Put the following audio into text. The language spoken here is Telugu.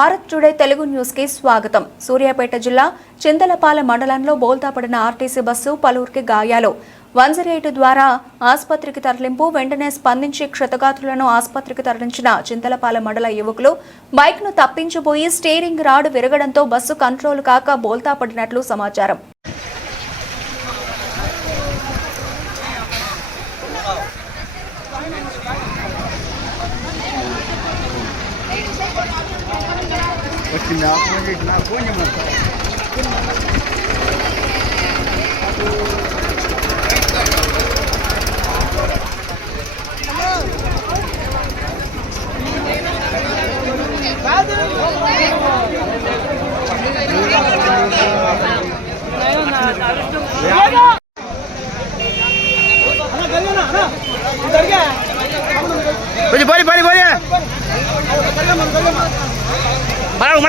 భారత్ టుడే తెలుగు న్యూస్ కి స్వాగతం. సూర్యాపేట జిల్లా చింతలపాల మండలంలో బోల్తా పడిన ఆర్టీసీ బస్సు పలువురికి గాయాలు. 108 ద్వారా ఆసుపత్రికి తరలింపు. వెంటనే స్పందించి క్షతగాత్రులను ఆసుపత్రికి తరలించిన చింతలపాల మండల యువకులు బైక్ ను తప్పించబోయి స్టీరింగ్ రాడ్ విరగడంతో బస్సు కంట్రోల్ కాక బోల్తా పడినట్లు సమాచారం. बड़ा